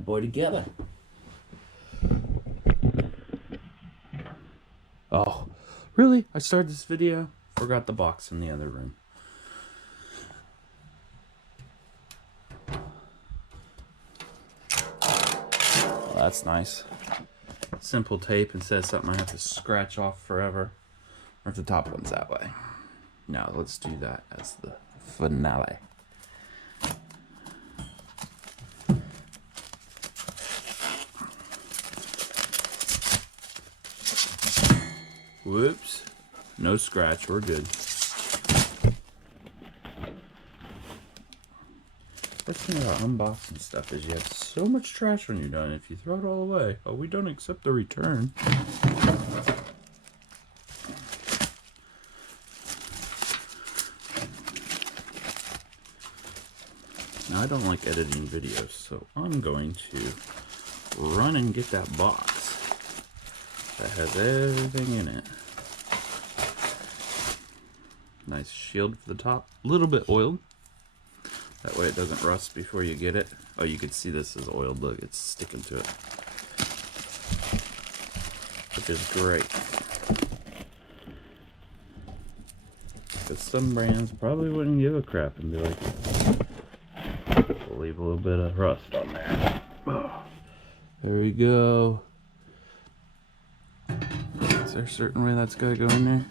bad boy together. Oh, really? I started this video, forgot the box in the other room. Well, that's nice. Simple tape instead of something I have to scratch off forever. Or if the top one's that way. Now let's do that as the finale. Whoops. No scratch, we're good. The thing about unboxing stuff is you have so much trash when you're done. If you throw it all away, oh, we don't accept the return. Now, I don't like editing videos, so I'm going to run and get that box that has everything in it. Nice shield for the top, a little bit oiled. That way it doesn't rust before you get it. Oh, you can see this is oiled. Look, it's sticking to it. Which is great. Because some brands probably wouldn't give a crap and be like, we'll leave a little bit of rust on there. Oh, there we go. Is there a certain way that's got to go in there?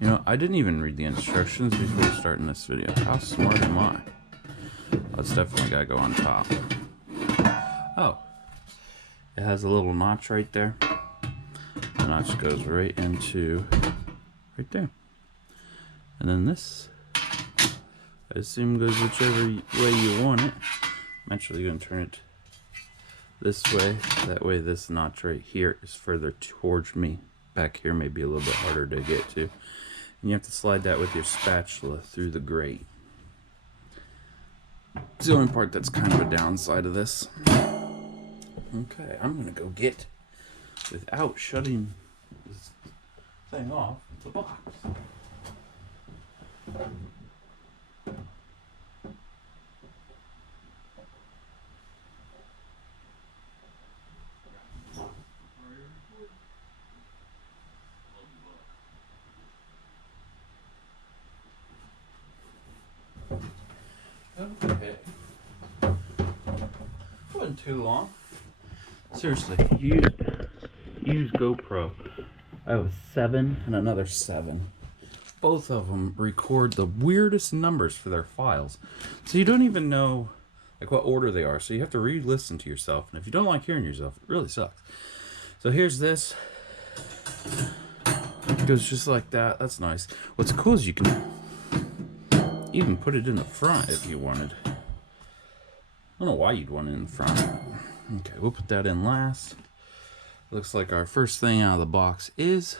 You know, I didn't even read the instructions before starting this video. How smart am I? Oh, it's definitely got to go on top. Oh, it has a little notch right there. The notch goes right into right there. And then this, I assume, goes whichever way you want it. I'm actually going to turn it this way. That way this notch right here is further towards me. Back here may be a little bit harder to get to. And you have to slide that with your spatula through the grate. It's the only part that's kind of a downside of this. Okay, I'm going to go get, without shutting this thing off, the box. Okay. Wasn't too long. Seriously, use GoPro. I have a 7 and another 7. Both of them record the weirdest numbers for their files. So you don't even know like what order they are. So you have to re-listen to yourself. And if you don't like hearing yourself, it really sucks. So here's this. It goes just like that. That's nice. What's cool is you can even put it in the front if you wanted. I don't know why you'd want it in the front. Okay, we'll put that in last. Looks like our first thing out of the box is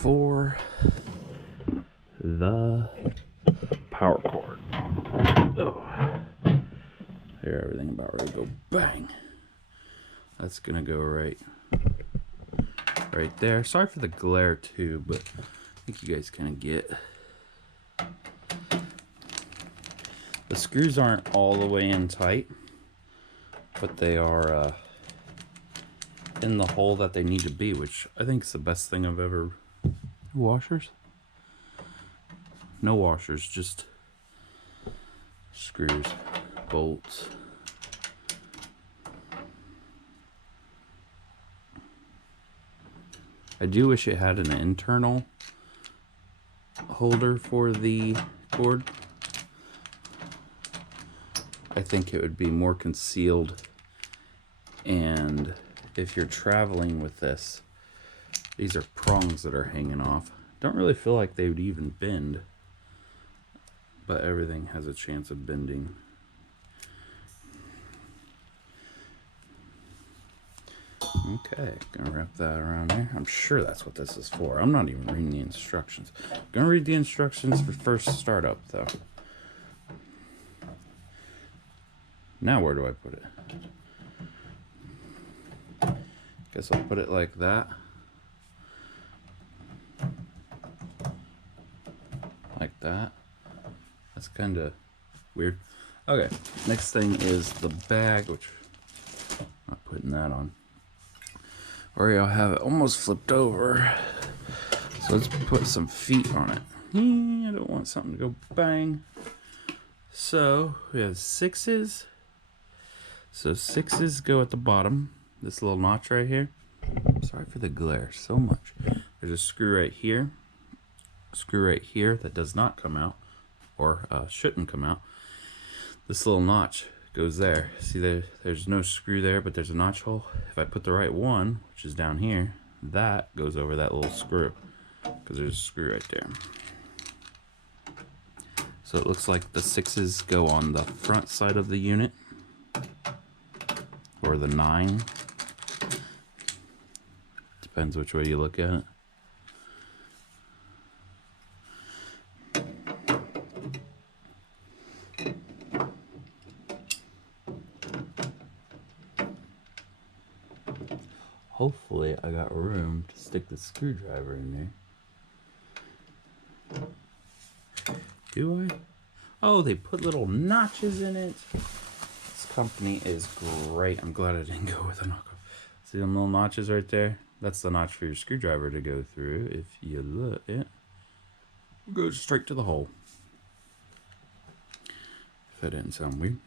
for the power cord. Oh, here, everything about ready to go bang. That's gonna go right there. Sorry for the glare too, but I think you guys kind of get. The screws aren't all the way in tight, but they are in the hole that they need to be, which I think is the best thing I've ever. Washers? No washers, just screws, bolts. I do wish it had an internal holder for the cord. I think it would be more concealed, and if you're traveling with this, these are prongs that are hanging off. Don't really feel like they would even bend, but everything has a chance of bending. Okay, gonna wrap that around there. I'm sure that's what this is for. I'm not even reading the instructions. Gonna read the instructions for first startup though. Now where do I put it? Guess I'll put it like that. Like that. That's kind of weird. Okay, next thing is the bag, which I'm not putting that on. Or I'll have it almost flipped over. So let's put some feet on it. I don't want something to go bang. So we have 6s. So 6s go at the bottom. This little notch right here. Sorry for the glare so much. There's a screw right here. Screw right here that does not come out, or shouldn't come out. This little notch goes there. See, there's no screw there, but there's a notch hole. If I put the right one, which is down here, that goes over that little screw, because there's a screw right there. So it looks like the 6s go on the front side of the unit, or the 9. Depends which way you look at it. Hopefully I got room to stick the screwdriver in there. Do I? Oh, they put little notches in it. This company is great. I'm glad I didn't go with a knockoff. See them little notches right there? That's the notch for your screwdriver to go through. If you look, it goes straight to the hole. If that didn't sound weird.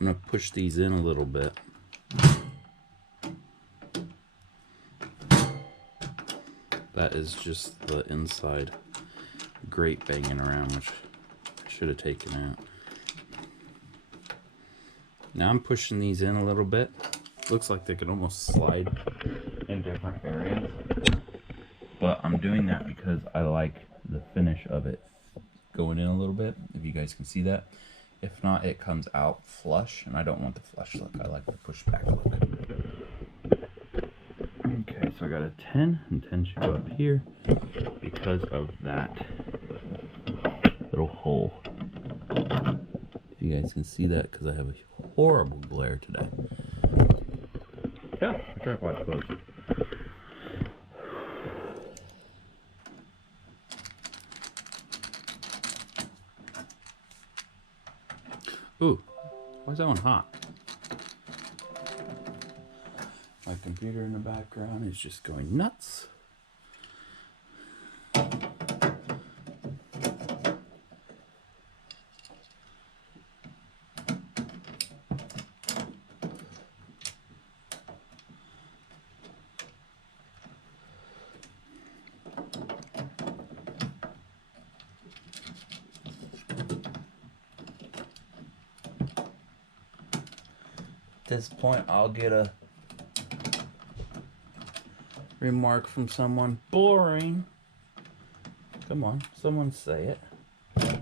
I'm going to push these in a little bit. That is just the inside grate banging around, which I should have taken out. Now I'm pushing these in a little bit. Looks like they could almost slide in different areas. But I'm doing that because I like the finish of it going in a little bit, if you guys can see that. If not, it comes out flush, and I don't want the flush look. I like the push back look. Okay, so I got a 10, and 10 should go up here because of that little hole. If you guys can see that, because I have a horrible glare today. Yeah, the tripod's closed. Ooh, why is that one hot? My computer in the background is just going nuts. At this point, I'll get a remark from someone. Boring. Come on, someone say it. I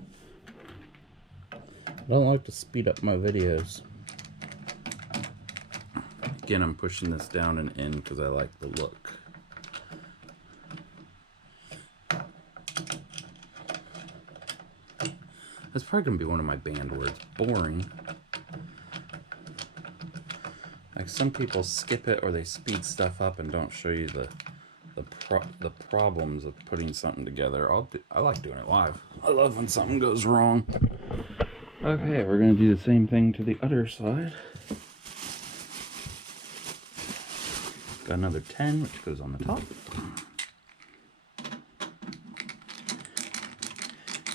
don't like to speed up my videos. Again, I'm pushing this down and in because I like the look. That's probably going to be one of my banned words. Boring. Like, some people skip it or they speed stuff up and don't show you the problems of putting something together. I like doing it live. I love when something goes wrong. Okay, we're going to do the same thing to the other side. Got another 10, which goes on the top.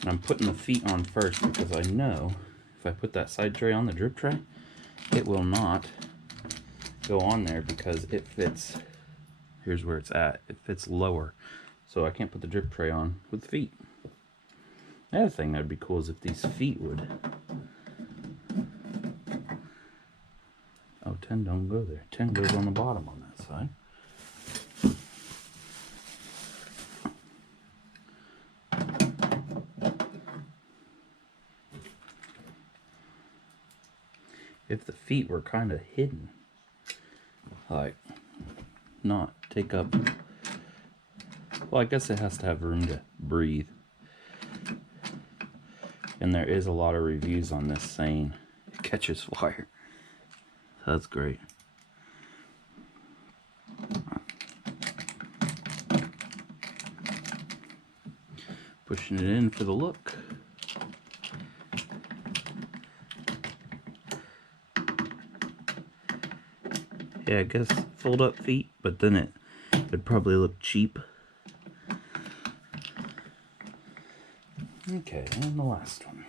And I'm putting the feet on first because I know if I put that side tray on the drip tray, it will not go on there because it fits. Here's where it's at. It fits lower, so I can't put the drip tray on with feet. The other thing that'd be cool is if these feet would. Oh, 10 don't go there. 10 goes on the bottom on that side. If the feet were kind of hidden, like not take up, well, I guess it has to have room to breathe. And there is a lot of reviews on this saying it catches fire. So that's great. pushing it in for the look. Yeah, I guess fold up feet, but then it'd probably look cheap. Okay, and the last one.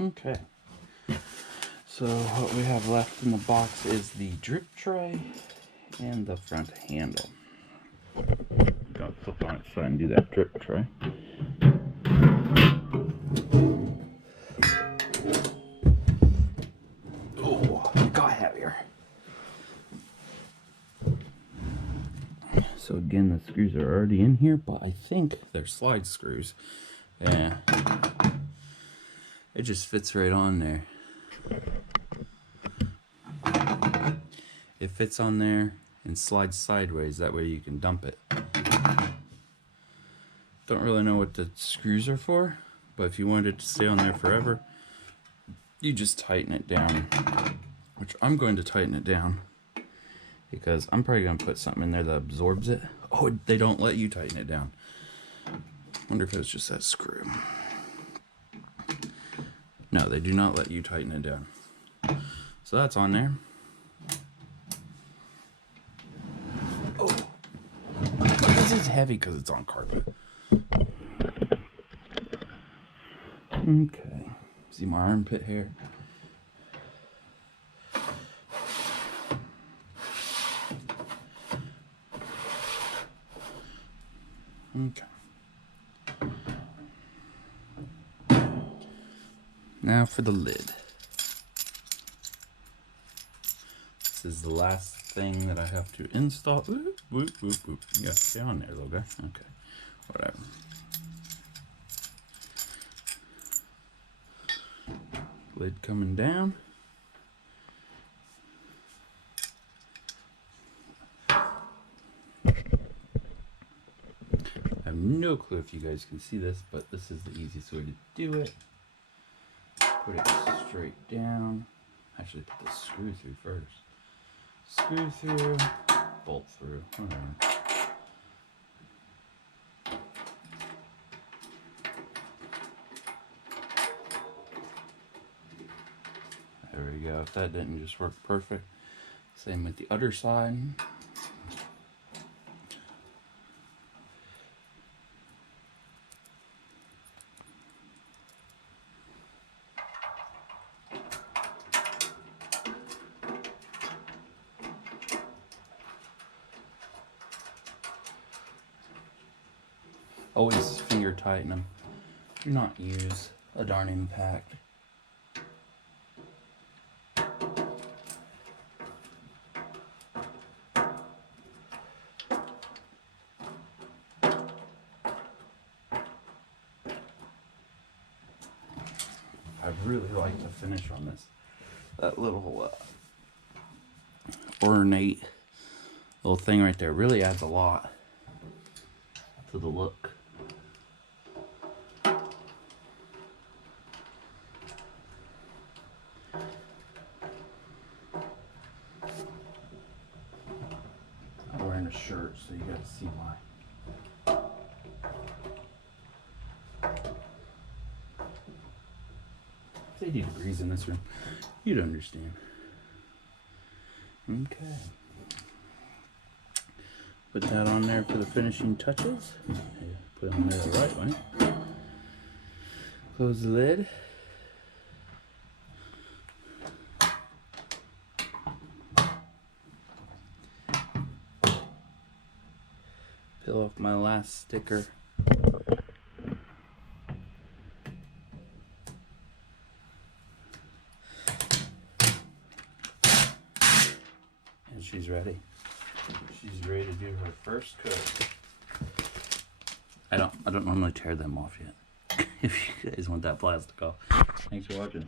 Okay, so what we have left in the box is the drip tray and the front handle. Gotta flip on its side and do that drip tray. Oh, it got heavier. So again, the screws are already in here, but I think they're slide screws. Yeah. It just fits right on there. It fits on there and slides sideways, that way you can dump it. Don't really know what the screws are for, but if you want it to stay on there forever, you just tighten it down. Which I'm going to tighten it down, because I'm probably going to put something in there that absorbs it. Oh, they don't let you tighten it down. Wonder if it's just that screw. No, they do not let you tighten it down. So that's on there. Oh, this is heavy because it's on carpet. Okay, see my armpit hair? Okay. Now for the lid. This is the last thing that I have to install. Whoop, whoop, whoop, whoop. You gotta stay on there, little guy. Okay, whatever. Lid coming down. I have no clue if you guys can see this, but this is the easiest way to do it. Put it straight down. Actually, put the screw through first. Screw through, bolt through, whatever. There we go. If that didn't just work perfect. Same with the other side. Always finger tighten them. Do not use a darn impact. I really like the finish on this. That little ornate little thing right there really adds a lot to the look. I'm wearing a shirt, so you gotta see why. It's 80 degrees in this room. You'd understand. Okay. Put that on there for the finishing touches. Put it on there the right way. Close the lid. peel off my last sticker. And she's ready. She's ready to do her first coat. I don't normally tear them off yet. If you guys want that plastic off. Thanks for watching.